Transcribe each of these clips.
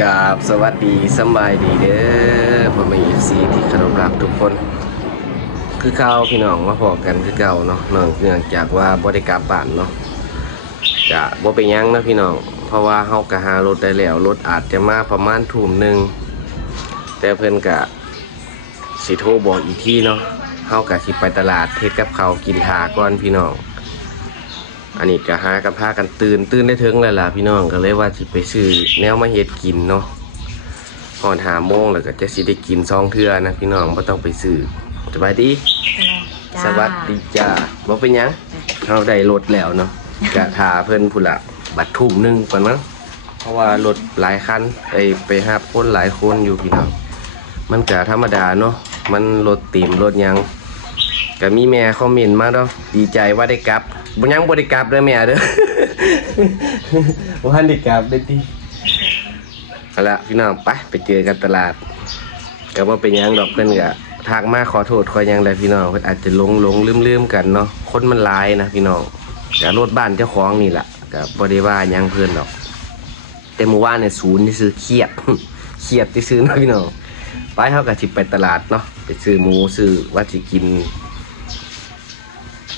กราบสวัสดีสบายดีเด้อพ่อแม่เอฟซีที่เคารพรักทุกคน คือเก่าพี่น้องมาพอกันคือเก่าเนาะเนื่องจากว่าบ่ได้กลับบ้านเนาะจะบ่เป็นยังนะพี่น้องเพราะว่าเฮาก็หารถได้แล้วรถอาจจะมาประมาณทุ่มหนึ่งแต่เพิ่นก็สิโทรบอกอีกที่เนาะเฮาก็สิไปตลาดเฮ็ดกับข้ากินทาก่อนพี่น้อง อันนี้ก็หากับพากันตื่นตื่นได้ถึงแล้วล่ะพี่น้องก็เลยว่าสิไปซื้อแนวมาเฮ็ดกินเนาะพอนหาโมงแล้วก็จะสิได้กินซองเทื่อนะพี่น้องบ่ต้องไปซื้อสบายดีสวัสดีจ้าบ่เป็นหยังเฮาได้รถแล้วเนาะกะทาเพิ่นพุ่นละบัดทุ่มหนึงก่อนมั้งเพราะว่ารถหลายคันไปไปหาคนหลายคนอยู่พี่น้องมันก็ธรรมดาเนาะมันรถติ่มรถหยังก็มีแม่คอมเมนต์มาเนาะดีใจว่าได้กลับ บ่ยังบ่ได้กลับเด้อแม่เด้อบ่ทันได้กลับเด้อติเอาละพี่น้องไปไปเจอกันตลาดก็บ่เป็นหยังดอกเพิ่นก็ทักมาขอโทษขอหยังได้พี่น้องเพิ่นอาจจะหลงหลงลืมลืมๆกันเนาะคนมันหลายนะพี่น้องก็รถบ้านเจ้าของนี่ล่ะก็บ่ได้ว่าหยังเพิ่นดอก แต่เมื่อวานเนี่ยศูนย์ที่ซื้อเครียดเครียดที่ซื้อนะพี่น้องไปเฮาก็สิไปตลาดเนาะไปซื้อหมูซื้อว่าสิกิน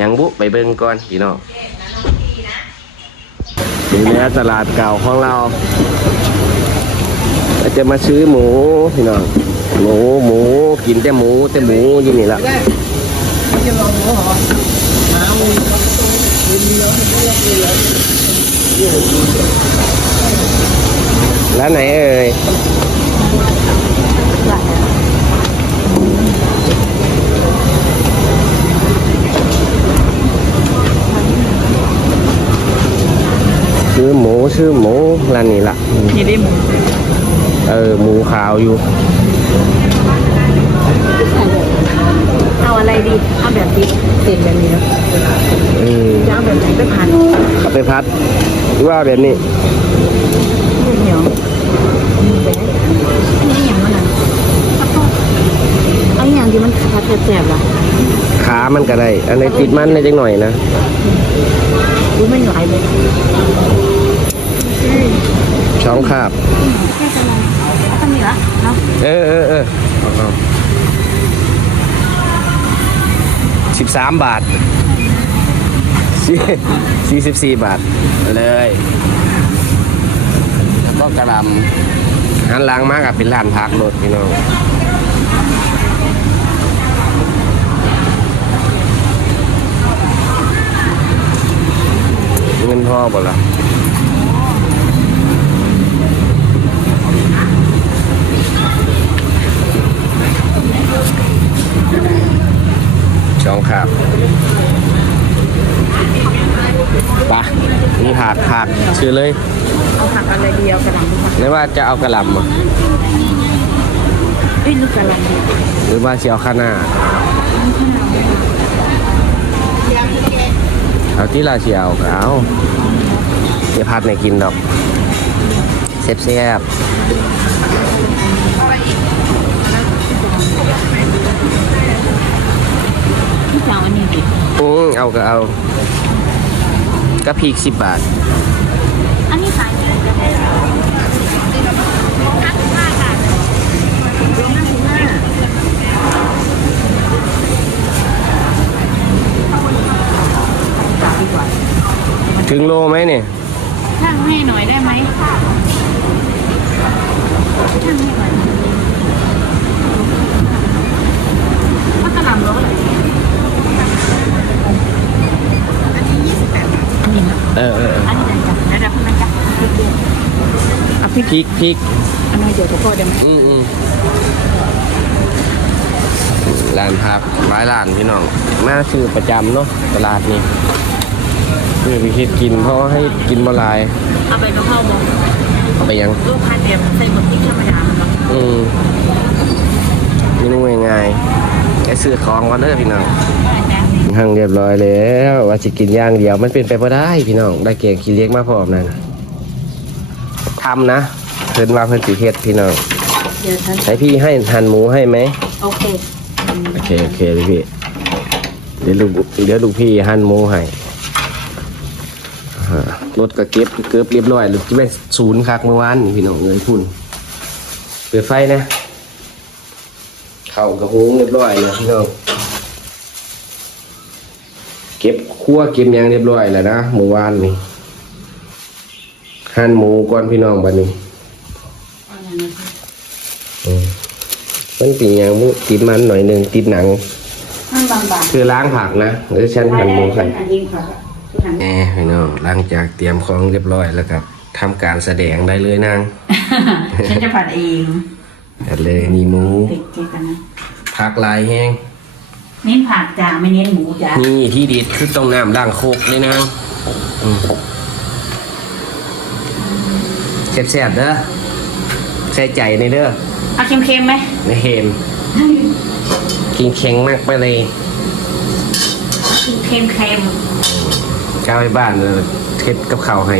ยังบุไปเบิ่งก่อนพี่น้องนี่นะตลาดเก่าของเราเราจะมาซื้อหมูพี่น้องหมูหมูกินแต่หมูแต่หมูอยู่นี่ละร้านไหนเอ่ย ซื้อหมูซื้อหมูร้านนี้ละนี่ได้หมูเออหมูขาวอยู่ เอาอะไรดี เอาแบบดิบเต็มแบบนี้เนอะเออจะเอาแบบไหนไปพันเอาไปพัดหรือว่าแบบนี้เหนียวอันนี้อย่างมันอะเอาอย่างที่มันพัดแสบๆล่ะขามันก็ได้ อันไหนติดมันในจังหน่อยนะ รู้ไม่หลายเลยช่องขาบแค่จะลองเอาตรงนี้ละเนาะเออเออเออสิบสามบาทสี่สิบสี่บาทเลย แล้วก็กระหลำหันหล้างมากกับเป็นร้านพักรถพี่น้อง งินพ่อบ่ละช่องครับปะนี่ผักผักชื่อเลย เอาผักอะไรเดียวกระหล่ำทุกผักไม่ว่าจะเอากระหล่ำอะเอ้ยลูกกระหล่ำดีหรือว่าจะเอาข้าวหน้า เอาที่เราเชียวก็เอาเดี๋ยวพัดในกินดอกเซฟเซฟที่จะเอาอันนี้ดิอืมเอาก็เอากระพีกสิบบาท อันนี้ขายเยอะจะได้ห้าสิบห้าค่ะห้าสิบห้า ดีกว่า ถึงโลไหมเนี่ยช่างให้หน่อยได้ไหมช่างให้หน่อยว่ากระหล่ำร้อยอันนี้ยี่สิบแปดนี่นะเออเออเอออันนี้จ้ะระดับนั้นจ้ะพริกเดียวเอาพริกพริกพริกอันนี้เดี๋ยวจะพอได้ไหมอืมอืมร้านผักร้ายร้านพี่น้องมาซื้อประจำเนาะตลาดนี้ เพื่อไปเฮ็ดกินเพราะว่าให้กินบหลาย เอาไปกระเพราบอกเอาไปยังลูกพันเดียวใส่หมดพริกธรรมดามันก็อืมเมนูง่ายๆแค่ซื้อของก่อนเด้อพี่น้องได้นะหั่งเรียบร้อยแล้วว่าจะกินอย่างเดียวมันเป็นไปบ่ได้พี่น้องได้เก่งขี้เล็กมาพร้อมนั่นทำนะเพิ่นว่าเพิ่นสิเฮ็ดพี่น้องเดี๋ยวฉันให้พี่ให้หั่นหมูให้ไหมโอเคโอเคโอเคเลยพี่เดี๋ยวลูกเดี๋ยวลูกพี่หั่นหมูให้อ่า รถก็เก็บเกือบเรียบร้อยรถที่เป็นศูนย์คักเมื่อวานนี่พี่น้องเอ้ยพุ่นปิดไฟนะ เข้ากระหุงเรียบร้อยนะพี่น้องเก็บคั่วเก็บหยางเรียบร้อยแล้วนะเมื่อวานนี่หั่นหมูก่อนพี่น้องบัดนี้อืมมันติดหยางมุติดมันหน่อยหนึ่งติดหนังมันบางคือล้างผักนะหรือฉันๆหั่นหมูใส่ อันยิงค่ะที่ทำแหมพี่น้องหลังจากเตรียมของเรียบร้อยแล้วครับทำการแสดงได้เลยนางฉันจะผัดเองจัดเลยนี่หมูติดเจ๊กันนะผักลายแห้งเน้นผักจ้าไม่เน้นหมูจ้านี่ที่เด็ดคือต้องน้ำล้างโคกเลยนะอืมแซ่บๆเด้อใส่ใจในเด้อเอาเค็มๆไหมในเห็มกินเค็งมากไปเลยเค็มเค็มก้าวไปบ้านเลยเทดกับข้าวให้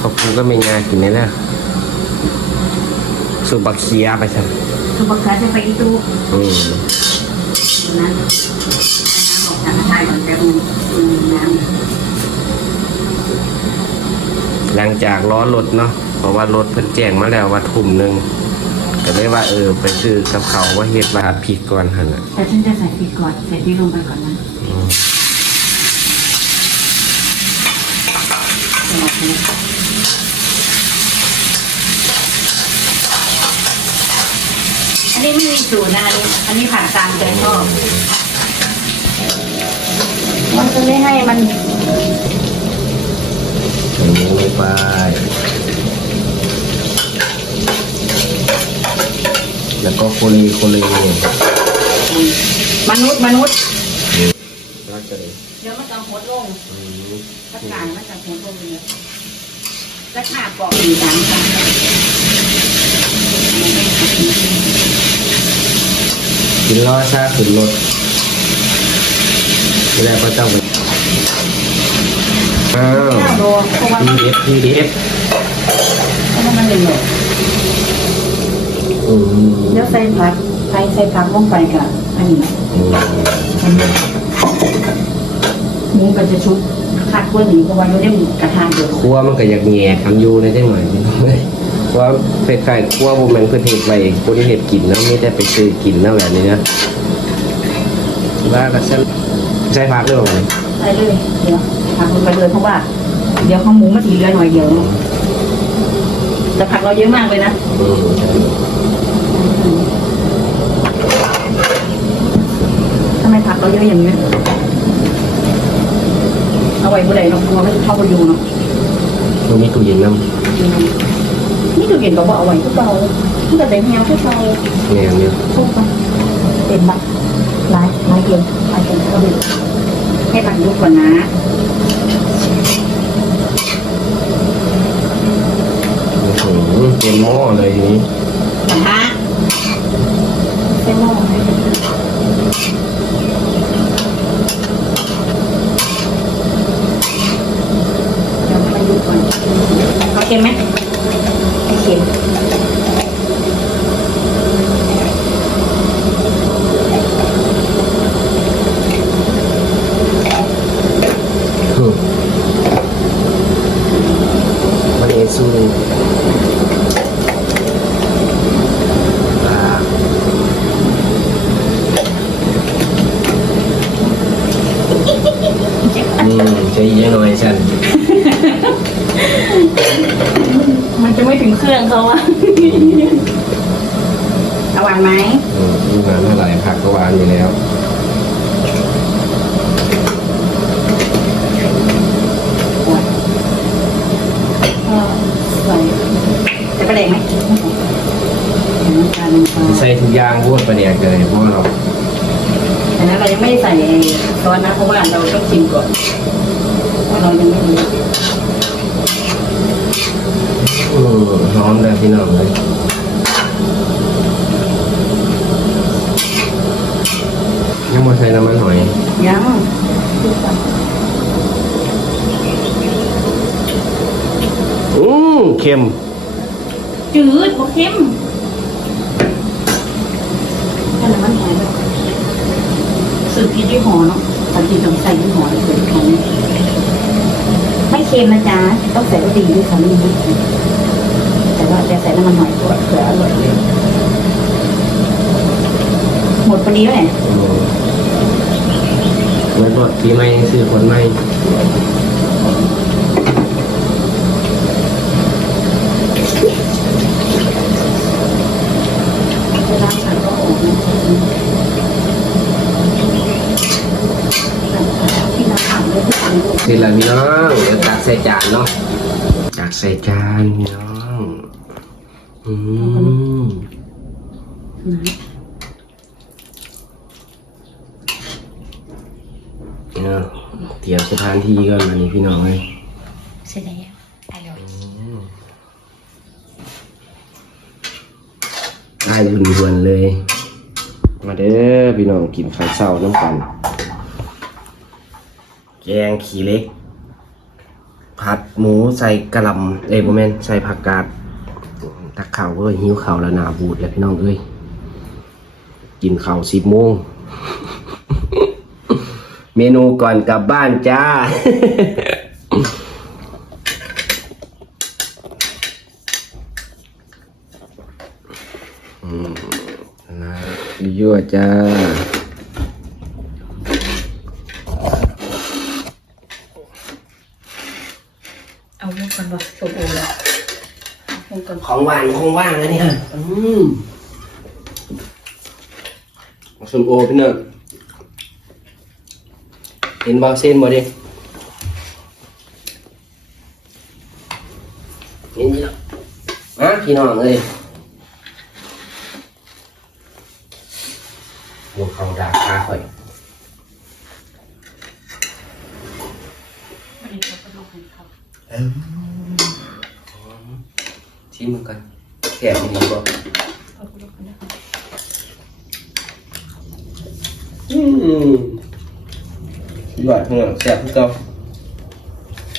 พอปูก็ไม่งานกินเลยเด้อสูบบักเคียไปซะๆคือบักเขือจะไปอีตู้อืมนะน้ำบอกทางใต้ก่อนแป๊บนึงอืมน้หลังจากล้อรถเนาะเพราะว่ารถเพิ่นแจ้งมาแล้วว่าทุ่มหนึ่งก็เลยว่าเออไปซื้อกับเขาวว่าเฮ็ดบาดผิดก่อนหั่นน่ะำแต่ฉันจะใส่พริกก่อนใส่พริกลงไปก่อนนะ อืมอันนี้ไม่มีสูตรนะอันนี้อันนี้ผ่านตามใจชอบมันจะไม่ให้มันใส่หมูลงไปแล้วก็โคเลโคเลมนุษย์มนุษย์แล้วจะได้เดี๋ยวมันจะหดลงอืมประกาศมันจะหดลงเลย และขาปอกสีดำค่ะกินล้อซาขึ้นรถไม่ได้ก็ต้องไปอ้าวข้าวโลเพราะว่าทีเด็ดทีเด็ดเพราะว่ามันเหนื่อยอืมเดี๋ยวใส่ผักใส่ใส่ผักลงไปกับอันนี้อืมหมูก็จะชุบ คัดกล้วยหนีเพราะว่าเราได้กระทานเดียวครัวมันก็อยากแง่กันอยู่ในจังหน่อยพี่น้องเอ้ยเพราะว่าไปขายครัวบ่แม่นเพิ่นเฮ็ดไว้คนเฮ็ดกินเนาะมีแต่ไปซื้อกินเนาะแบบนี้นะว่าก็ฉันใส่ผักด้วยบ่ใส่เลยเดี๋ยวผักลงไปเลยเพราะว่า เดี๋ยวข้าวหมูมันสีเหลือหน่อยเดียวเนอะแต่ผักเราเยอะมากเลยนะอืมทำไมผักเราเยอะอย่างนี้ เอาไว้เมื่อไหร่เรากลัวไม่เข้าไปดูเนาะมันมีตู้เย็นนำนี่ดูเห็นบอกว่าเอาไว้ทุกเบาที่จะเต็มแนวทุกเบาแง่เนี่ยทุกคนเป็นแบบร้ายร้ายเกินร้ายเกินก็ดูให้ผักดูก่อนนะโอ้โหเต็มหม้อเลยอย่างนี้กระทะเส้นหม้อเดี๋ยวมาดูก่อนเอาเค็มไหมไม่เค็ม อืมมันเอซูอ่าอืมใจะเยอะหน่อยฉัน มันจะไม่ถึงเค รื่องเขาอะเอาหวานไหมอืมดูงานเท่าไหร่ผักก็หวานอยู่แล้วก็ใส่จะประเด็นไหมน้ำตาลลงไปใส่ทุกอย่างพวดประเดียกเลยเพราะว่าเราแต่นั้นเรายังไม่ได้ใส่ซอสนะเพราะว่าเราต้องชิมก่อนเพราะเรายังไม่รู้ อืมหอมเลยพี่น้องเลยยังไม่ใส่น้ำมันหอย ยังอืมเค็ม จืดโอเค็มแค่น้ำมันหอยแบบสืบกินที่หอเนาะตอนกินต้องใส่ที่หอเลยเกิดครั้งไม่เค็มนะจ๊ะต้องใส่ก็ดีด้วยค่ะนี่แต่ว่าจะใส่น้ำมันหอยเผื่ออร่อยเลยหมดพอดีแล้วเนี่ยเหมือนบอกปีใหม่ซื้อคนใหม่จะล้างผักก็ออกนะที่น้ำผักเลย ที่ทำด้วยสิละพี่น้องเดี๋ยวตักใส่จานเนาะตักใส่จานพี่น้องอืมอืมเนาะเตรียมสถานที่ก่อนมานี่พี่น้องเลยเสร็จแล้วอร่อยได้หุ่นหวนเลย มาเด้อพี่น้องกินข้าวเช้าน้ำกัน แกงขี้เล็ก ผัดหมูใส่กระลำเอ้ยโบแมนใส่ผักกาดตักข้าวเอ้ยหิวข้าวแล้วหนาบูดแล้วพี่น้องเอ้ยกินข้าวสิบโมง เมนูก่อนกลับบ้านจ้าอืมนะยั่วจ้าลูกกันบ่ตัวโอ้เลยเอาลูกกัน ของหวานคงว่างแล้วเนี่ย อืมส้มโอพี่เนอะเห็นบอเส้นบ่ดิเห็นยี่หรออะพี่น้องเอ้ยหัวเขาดาคาข่อย ไม่ได้เขาก็ลูกของเขา ชิมมันกันแซ่บดีบ่เขาก็ลูกกันนะคะอืมยอดเพื่อแซ่บทุกเจ้า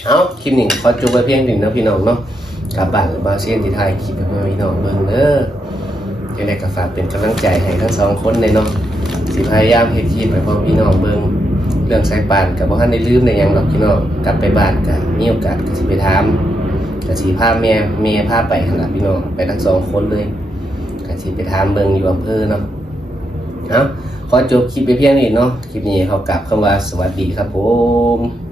เอาคลิปนี้ขอจูบไปเพียงหนึ่งนะพี่น้องเนาะกลับบ้านหรือมาเซียนที่ไทยคลิปให้พี่น้องเบิ่งเด้อยังไงก็ฝากเป็นกำลังใจให้ทั้งสองคนเลยเนาะสิพยายามเฮ็ดคลิปให้พ่อพี่น้องเบิ่งเรื่องสายป่านกับบ่ทันได้ลืมในยังดอกพี่น้องกลับไปบ้านก็มีโอกาสก็สิไปถาม ก็สิพาแม่แม่พาไปขนาดพี่น้องไปทั้งสองคนเลยกะสีไปทามเบิงอยู่อำเภอเนาะเนาะขอจบคลิปไปเพียงนี้เนาะคลิปนี้เขากลับคำว่าสวัสดีครับผม